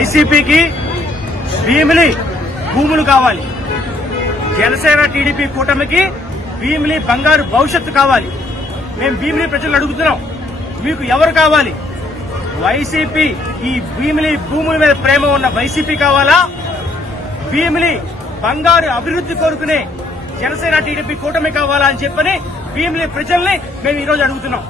వైసీపీకి భీమిలి భూములు కావాలి, జనసేన టీడీపీ కూటమికి భీమిలి బంగారు భవిష్యత్తు కావాలి. మేము భీమిలి ప్రజలను అడుగుతున్నాం, మీకు ఎవరు కావాలి? వైసీపీ ఈ భీమిలి భూముల మీద ప్రేమ ఉన్న వైసీపీ కావాలా? భీమిలి బంగారు అభివృద్ధి కోరుకునే జనసేన టీడీపీ కూటమి కావాలా అని చెప్పని భీమిలి ప్రజల్ని మేము ఈ రోజు అడుగుతున్నాం.